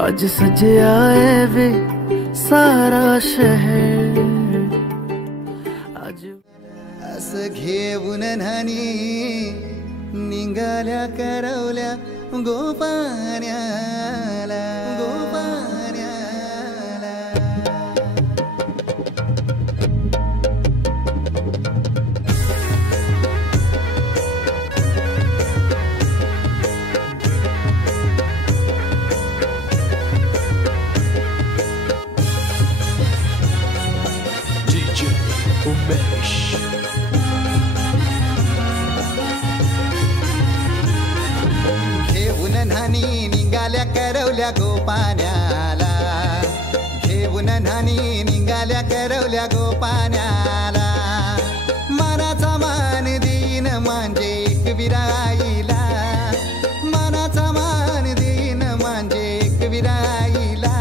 आज सजया है वे सारा शहर आज अस घेऊन न्हाणी निघाल्या करवल्या गोपाण्याला घेऊन न्हाणी निघाल्या करवल्या गोपाण्याला घेऊन न्हाणी निघाल्या करवल्या गोपाण्याला मानाचा मान देईन म्हणजे एक विराईला मानाचा मान देईन म्हणजे एक विराईला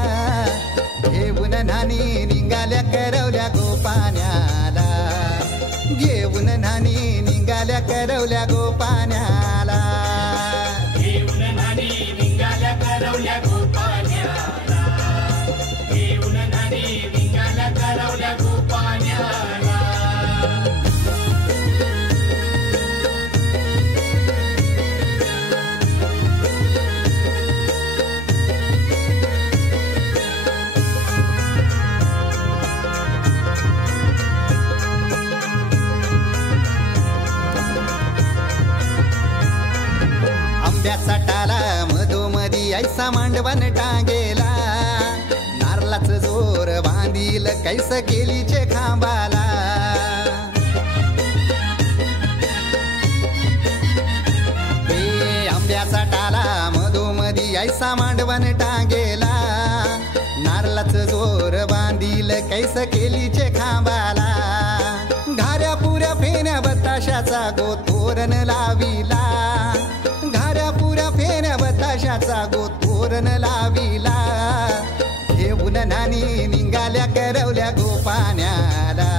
घेऊन न्हाणी निघाल्या करवल्या गोपाण्याला घेऊन न्हाणी निघाल्या करवल्या गोपाण्याला घेऊन न्हाणी निघाल्या करवल्या गोपाण्याला घेऊन न्हाणी निघाल्या करवल्या गोपाण्याला आंब्याचा टाला मधोमधी ऐसा मांडवण टांगेला नारळाचं जोर बांधील कैस केलीचे खांबाला आंब्याचा टाला मधोमधी ऐसा मांडवण टांगेला नारळाचं जोर बांधील कैस केलीचे खांबाला घाऱ्या पुऱ्या फेण्या बताशाचा गोतोरण लाविला घाऱ्या पुऱ्या फेण्या बताशाचा गोतोरण लाविला घेऊन न्हाणी निघाल्या करवल्या गोपाण्याला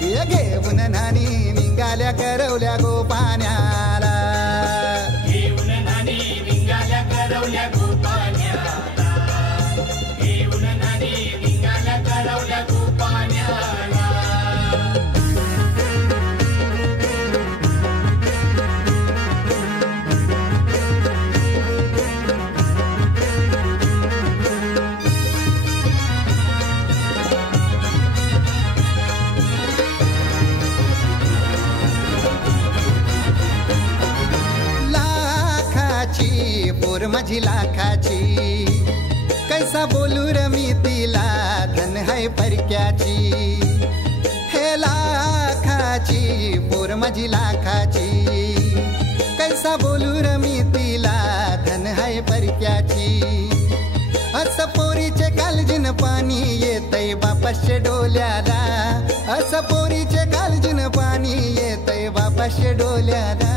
घेऊन न्हाणी निघाल्या करवल्या गोपाण्याला घेऊन न्हाणी निघाल्या करवल्या गोपाण्याला घेऊन न्हाणी निघाल्या करवल्या गोपाण्याला पोर माझी लाखाची कैसा बोलू रमी तिला धन है परक्याची हे लाखाची पोर माझी लाखाची कैसा बोलू रमी तिला धन है परक्याची अस पोरीचे कालजीन पाणी येतय बापाशे डोल्याला अस पोरीचे कालजीन पाणी येतय बापाशे डोल्याला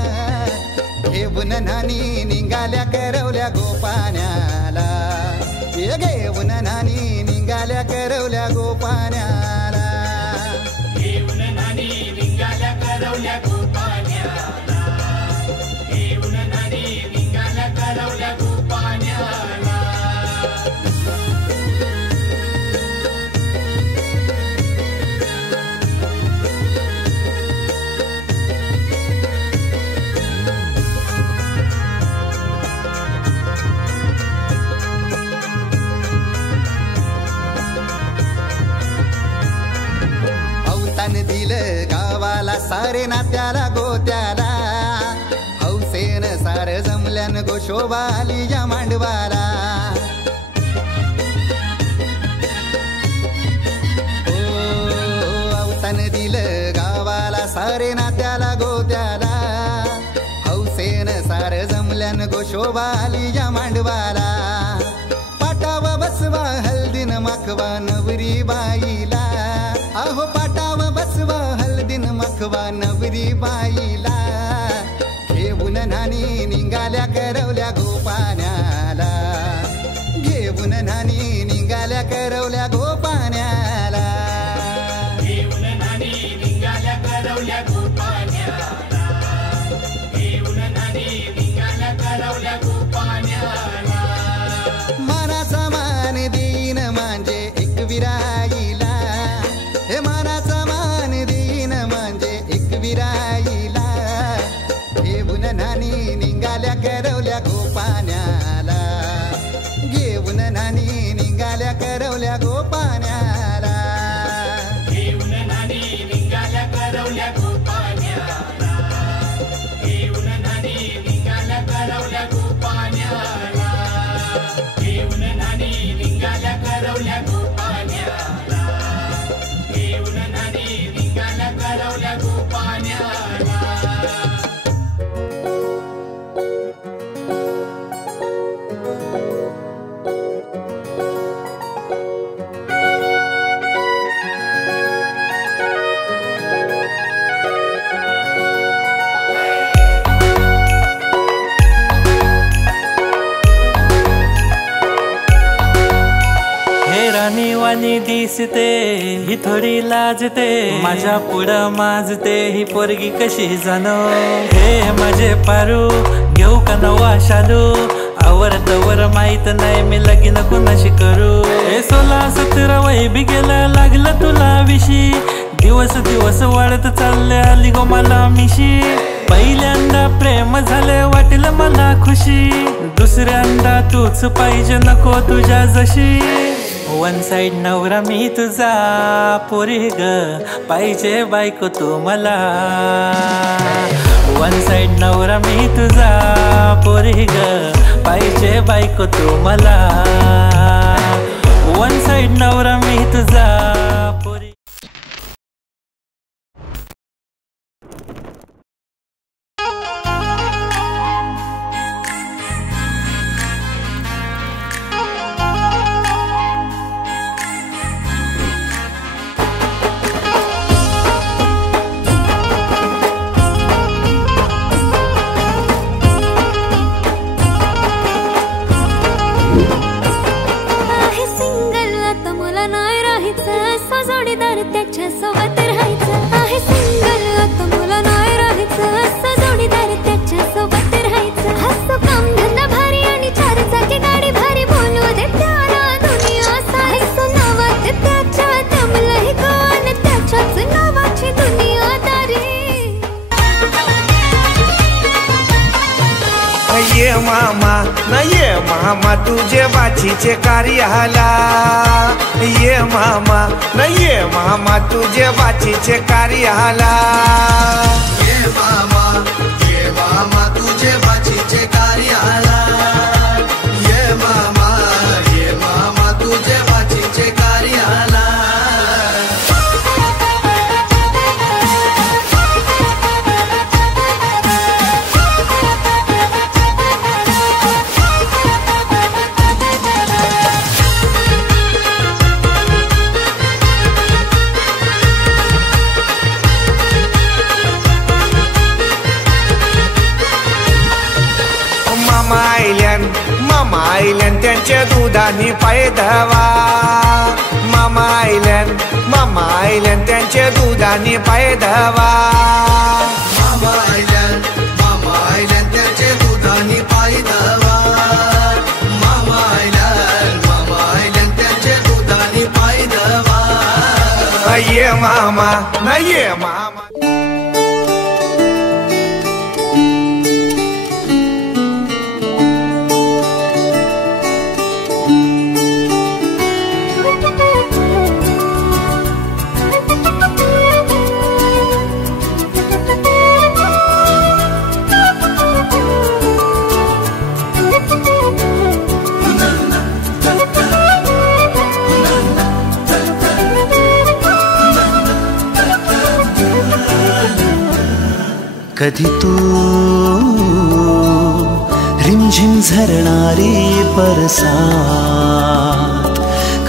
घेऊन न्हाणी निघाल्या करवल्या गोपाण्याला घेऊन न्हाणी निघाल्या करवल्या गोपाण्याला घेऊन न्हाणी निघाल्या करवल्या गोपाण्याला घेऊन न्हाणी निघाल्या करवल्या गोपाण्याला दिलं गावाला सारे नात्याला गोत्याला हौसेन सार जमल्यान गोशोबा आली या मांडवाला अवतान दिलं गावाला सारे नात्याला गोत्याला हौसेन सार जमल्यान गोशोबा आली या मांडवाला पाटावा बसवा हल्दीन माखवा नवरी बाईला अहो पाटावा बसवा हल्दीन मखवा नवरी बाईला घेऊन न्हाणी निघाल्या करवल्या गोपाण्याला घेऊन न्हाणी निघाल्या करवल्या गोपाण्याला घेऊन न्हाणी निघाल्या करवल्या गोपाण्याला घेऊन न्हाणी निघाल्या करवल्या गोपाण्याला मानाचा दिसते ही थोडी लाजते, माझ्या पुढं माजते ही पोरगी कशी जाणो. हे माझे पारू घेऊ का नवा शालू, आवरतवर माहित नाही मी लगीन कोणाशी करू. हे 16-17 वय बी गेलं लागलं तुला विशी, दिवस दिवस वाढत चालले आली गो मला मिशी. पहिल्यांदा प्रेम झाले वाटलं मला खुशी, दुसऱ्यांदा तूच पाहिजे नको तुझ्या जशी. वन साइड नवरा मी तुझा पोरी ग, पाहिजे बायको तू मला. वन साइड नवरा मी तुझा पोरी ग, पाहिजे बायको तू मला. वन साइड नवरा मी तुझा पोरी. ये मामा न ये मामा तुझे बाचीचे कार्याला. ये मामा न ये मामा तुझे बाचीचे कार्याला. ये मामा तुझे बाचीचे कार्याला. ये मामा तुझे बाचीचे कार्याला. मामा आयल्यान त्यांच्या दुधानी पाय धवा. मामा आयल्यान त्यांच्या दुधानी पाय धवा. मामा आयल्यान त्याचे दुधानी पाय धवा. मामा आयल्यान त्याचे दुधानी पाय धवा. ये मामा न ये मामा. कधी तू रिमझिम झरणारी बरसात,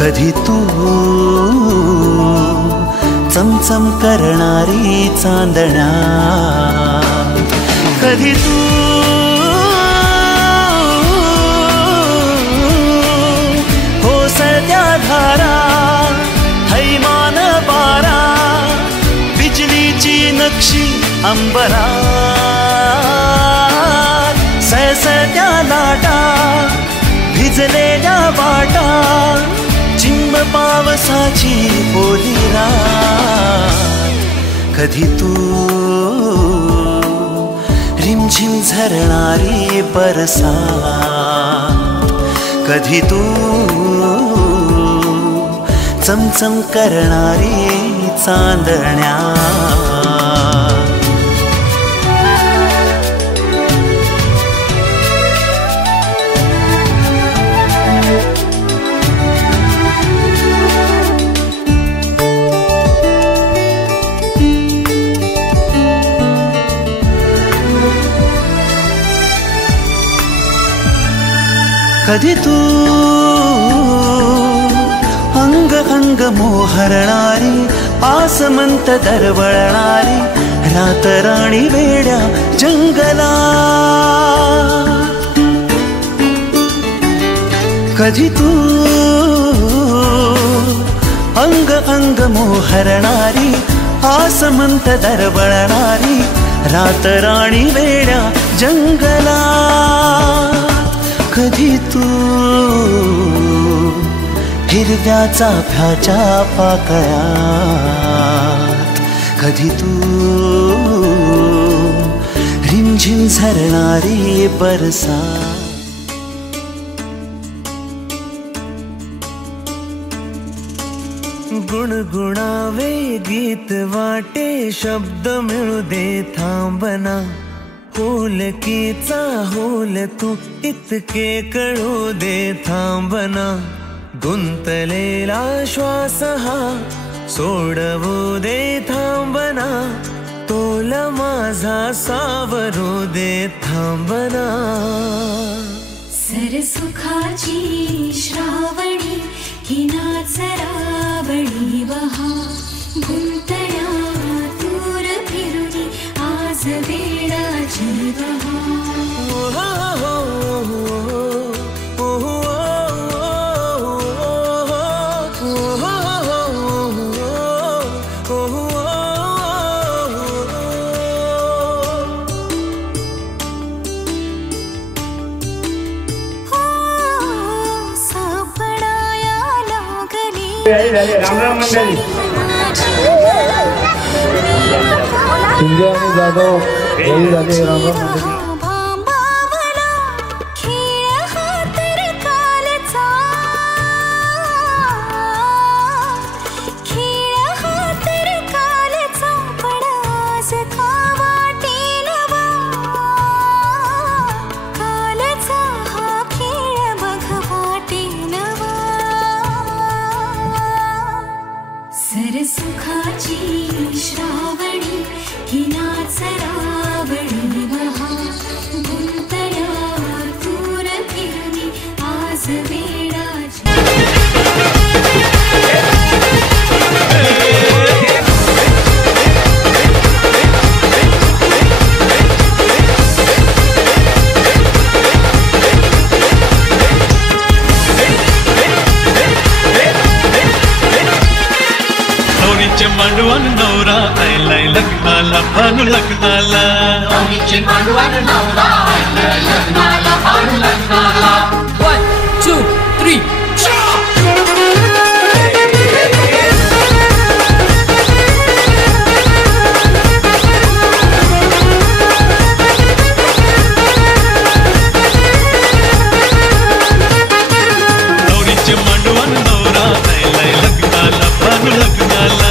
कधी तू चमचम करणारी चांदण्या, कधी तू होसत्या धारा हैमान बारा, बिजलीची नक्षी अंबरात, सळसळत्या लाटा भिजलेल्या वाटा, चिंब पावसाची बोली रात. कधी तू रिमझिम झरणारी बरसात, कधी तू चमचम करणारी चांदण्या. कधी तू अंग अंग मोहरणारी, आसमंत दरवळणारी, रातराणी वेड्या जंगलात. कधी तू अंग मोहरणारी आसमंत दरवळणारी रातराणी वेड्या जंगलात कधी तू हिरव्या चाफ्याच्या पाकळ्यात कधी तू रिमझिम झरणारी बरसात गुणगुणावे गीत वाटे शब्द मिळू दे थांबना होलकीचा होल तू इतके कळू दे थांबना गुंतलेला श्वास हा सोडवू दे थांबना तोल माझा सावरू दे थांबना सरसुखाची श्रावणी किनाचरावळी बहा गुंतल्या दूर फिरुनी आज वेळाची बहा राम राम मंडळी शिंदे आणि जाधव हेही झाले राम राम मंडळी सरसुखाची श्रावणी किनाचरावळी बहा गुंतल्या दूर फिरुनी आज वेळाची मांडवान नवरा आयलाय लग्नाला भानू लग्नाला मांडवान नवरा आयलाय लग्नाला भानू लग्नाला 1 2 3 मांडवान नवरा आयलाय लग्नाला भानू लग्नाला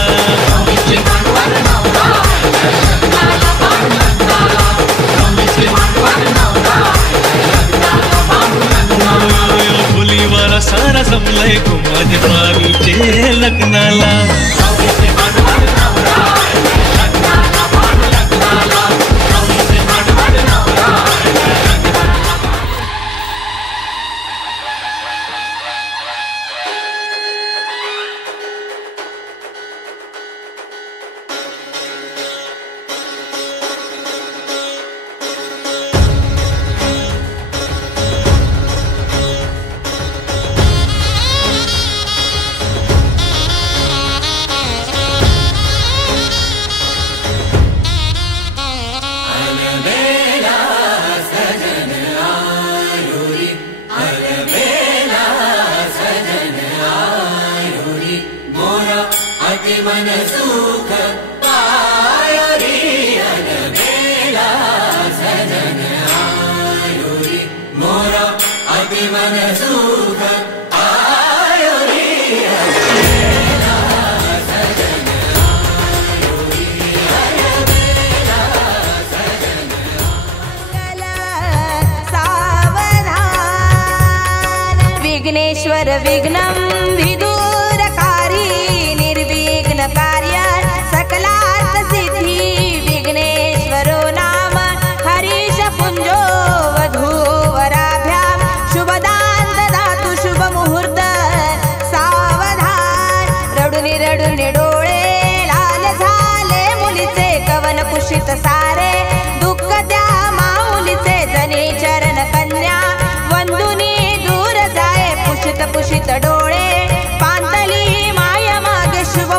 मुलीवाला सारा जमलाय माझे मारूचे लग्नाला विघ्नेश्वर विघ्नं विदूरकारी निर्विघ्न कार्य सकलार्थ सिद्धी विघ्नेश्वरो नाम हरीश पुंजो वधूवराभ्यां शुभदान ददातु शुभ मुहूर्त सावधान रडुनी रडुनी डोळे लाल झाले मुलीचे कवन कुशित सारे दुःख त्या माऊलीचे जनी चरण कन्या वंदुनी दूर जाए पुषित पुषित डोळे पांतली माय मागे शुभ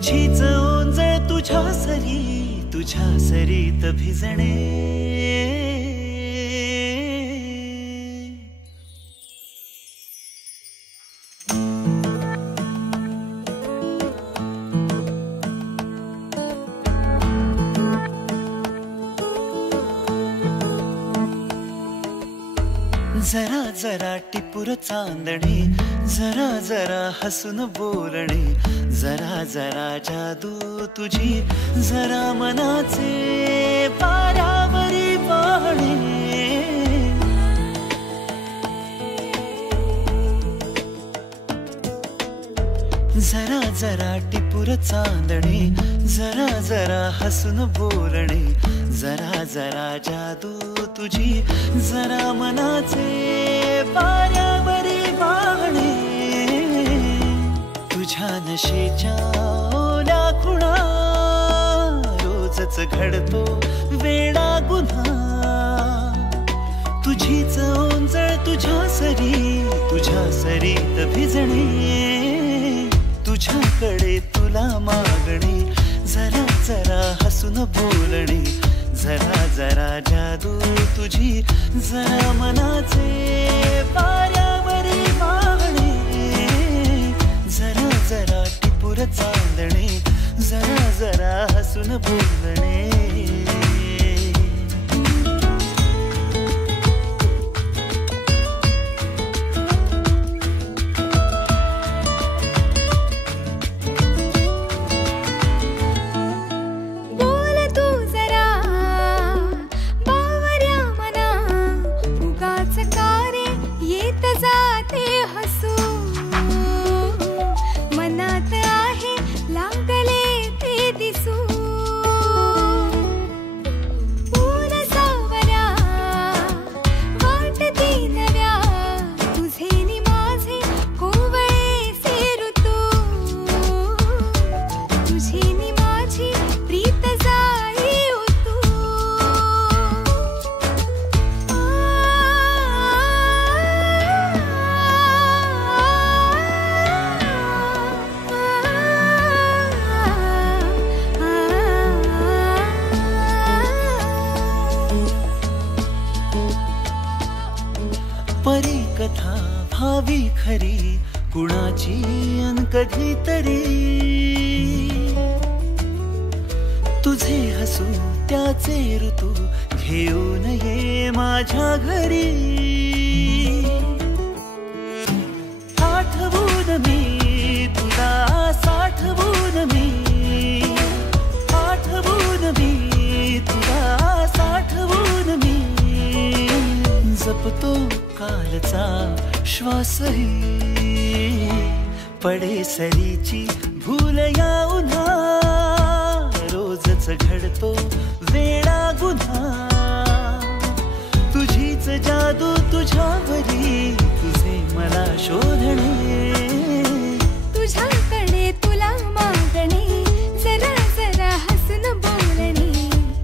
तुझीच ओंजळ तुझ्या सरीत भिजणे. जरा जरा टिपूर चांदणे, जरा जरा हसून बोलणे, जरा जरा जादू तुझी, जरा मनाचे पारावरी वाहणे. जरा जरा टिपूर चांदणे, जरा जरा हसून बोलणे, जरा जरा जादू तुझी, जरा मनाचे पारावरी वाहणे. तुझ्या नशेच्या ओल्या खुणा, रोजच घडतो वेडा गुन्हा. तुझीच ओंजळ तुझ्या सरीत भिजणे. तुझ्याकडे तुला मागणे, जरा जरा हसून बोलणे, जरा जरा जादू तुझी, जरा मनाचे पारावरी वाहणे. जरा जरा टिपूर चांदणे, जरा जरा हसून बोलणे. परी कथा भावी खरी कुणाची अन कधीतरी. तुझे हसू त्याचे ऋतू घेऊन ये माझ्या घरी. आठवून मी तुला साठवून मी, आठवून मी तुला साठवून मी. जपतो कालचा श्वासही, पडे सरीची भूल या उन्हा. रोजच घडतो वेडा गुन्हा. तुझीच जादू तुझ्यावरी, तुझे मला शोधणे. तुझ्याकडे तुला मागणे, जरा जरा हसून बोलणे,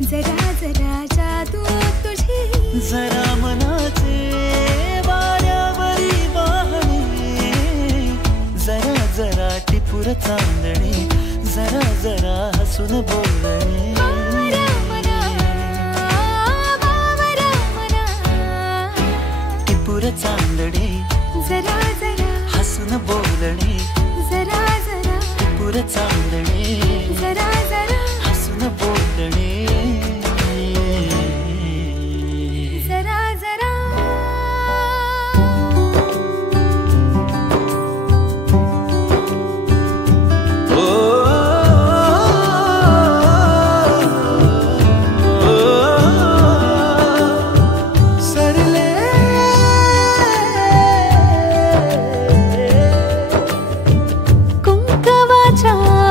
जरा जरा जादू तुझी, जरा मनाचे वाऱ्यावरी वाहणे. जरा जरा टिपूर चांदणे, जरा जरा हसून बोलणे. टिपूर चांदणे, जरा जरा हसून बोलणे, जरा जरा टिपूर चांदणे, जरा जरा हसून बोलणे. जरा जरा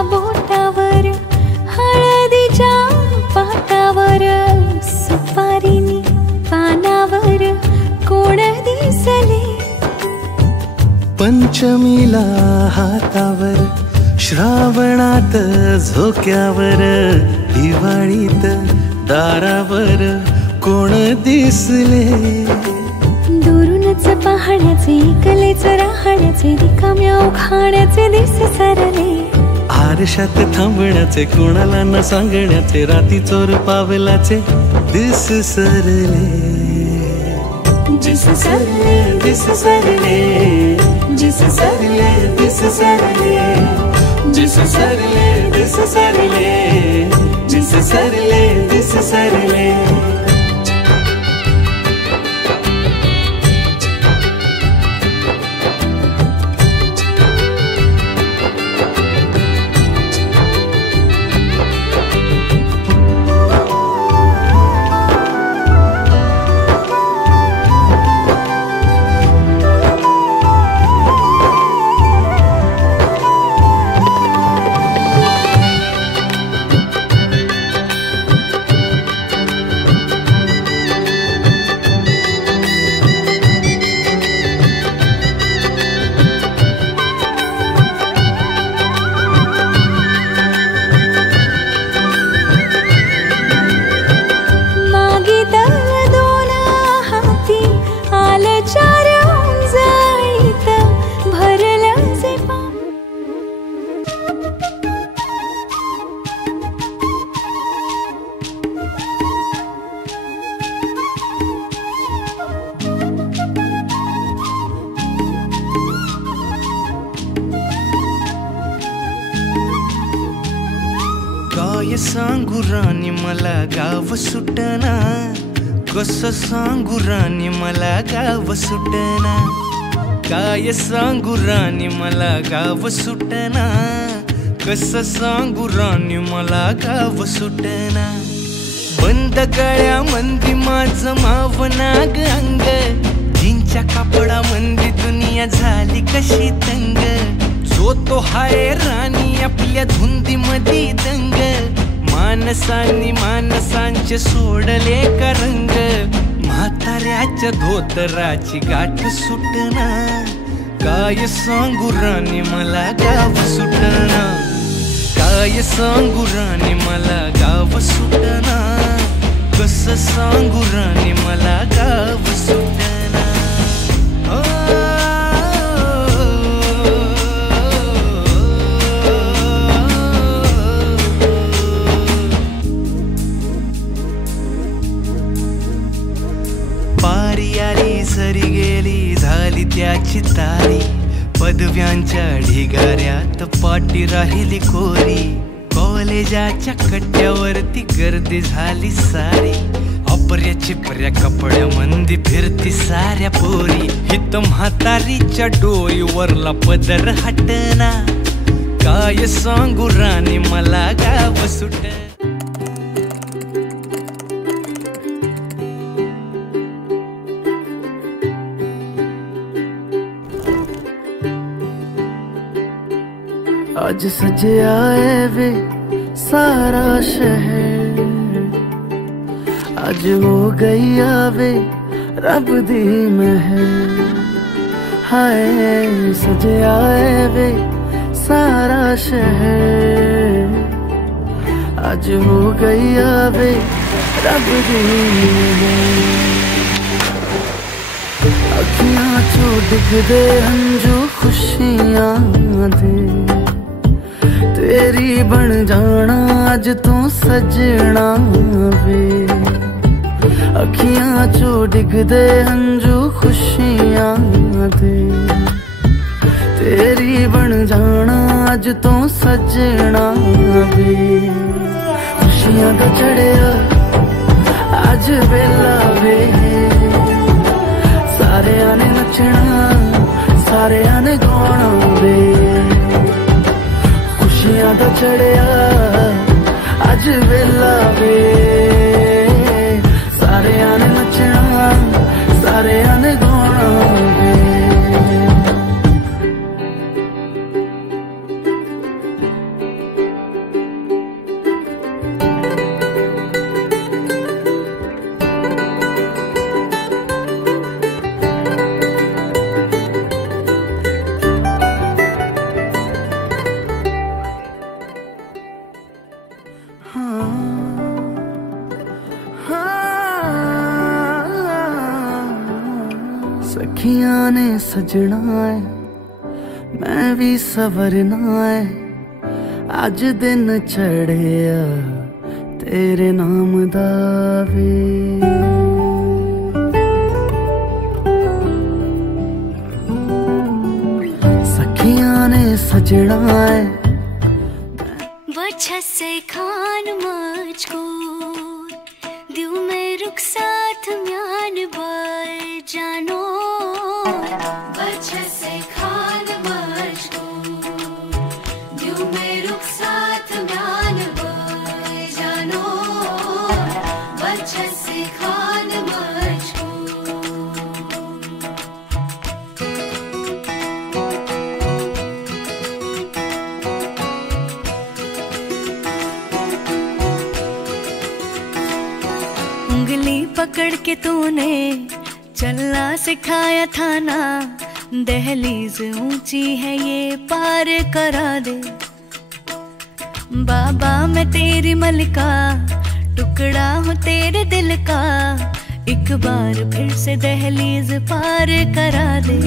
बोटावर हळदीच्या पाटावर, सुपारीनी पानावर कोण दिसले. पंचमीला हातावर, श्रावणात झोक्यावर, दिवाळीत दारावर कोण दिसले. दुरूनच पाहण्याचे, कलेच राहण्याचे, रिकाम्या उखाण्याचे दिस सरले. आरशात थांबण्याचे, कोणाला न सांगण्याचे, राती चोर पावलाचे दिस सरले, जिस सरले दिस सरले, जिस सरले दिस सरले, जिस सरले दिस सरले, जिस सरले दिस सरले. काय सांगू राणी मला गाव सुटना, कसं सांगू राणी मला गाव सुटना. काय सांगू राणी मला गाव सुटना, कसं सांगू राणी मला गाव सुटना. बंद गळ्या मंदी माझं मावनाग अंग, जींच्या कापडा मंदी दुनिया झाली कशी तंग. जो तो हाय राणी आपल्या धुंदी मधी दंग, मानसांनी मानसांचे सोडले का रंग. म्हाताऱ्याच्या धोतराची गाठ सुटना, काय सांगू राणी मला गाव सुटना. काय सांगू राणी मला गाव सुटना, कसं सांगू राणी मला गाव सुटना. पारी आली सरी गेली झाली त्याची तारी, पदव्यांच्या ढिगाऱ्यात पाठी राहिली कोरी. कॉलेजाच्या कट्ट्यावरती गर्दी झाली सारी, अपऱ्या चिपऱ्या कपड्या मंदी फिरती साऱ्या पोरी. हित म्हातारीच्या डोईवरला पदर हटना, काय सांगू राणी मला गाव सुटना. आज सजे आए वे सारा शहर, आज हो गई आवे रब दी महर. हाय सजे आए वे सारा शहर, आज हो गई आवे रब दी महर. अखियां चो डिगदे हंजू खुशियां दे, तेरी बन जाना अज तू सजना वे. अखियां चो डिगदे हंजू खुशियां दे, तेरी बन जाना अज तू सजना वे. खुशियां दा चढ़िया अज वेला वे, सारे ने नचना सारे ने गाना वे. खुशियां दा चढ़िया अज वेला वे, सारे ने नचना सारे ने गाना वे. सखियां ने सजना है मैं भी सवरना है, अज दिन चढ़िया तेरे नाम दा वे। सखियां ने सजना है बच्चा से खान मुझको दिल में रुख साथ म्यान बार जानो। बच्चा से खान मुझको दिल में रुख साथ म्यान बार जानो। बच्चा से खान मुझको। उंगली पकड़ के तूने चलना सिखाया था ना। दहलीज ऊंची है ये पार करा दे। बाबा मैं तेरी मलिका टुकड़ा हूँ तेरे दिल का। एक बार फिर से दहलीज पार करा दे।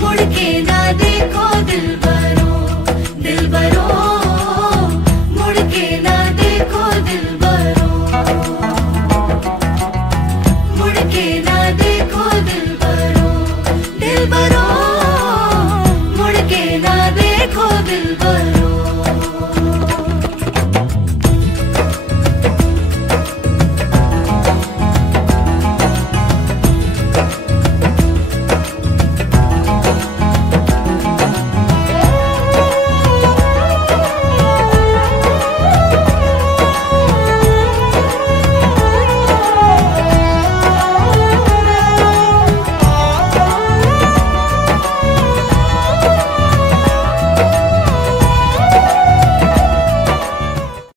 मुड़ के ना देखो दिलबरो दिलबरो। मुड़ के ना देखो दिलबरो।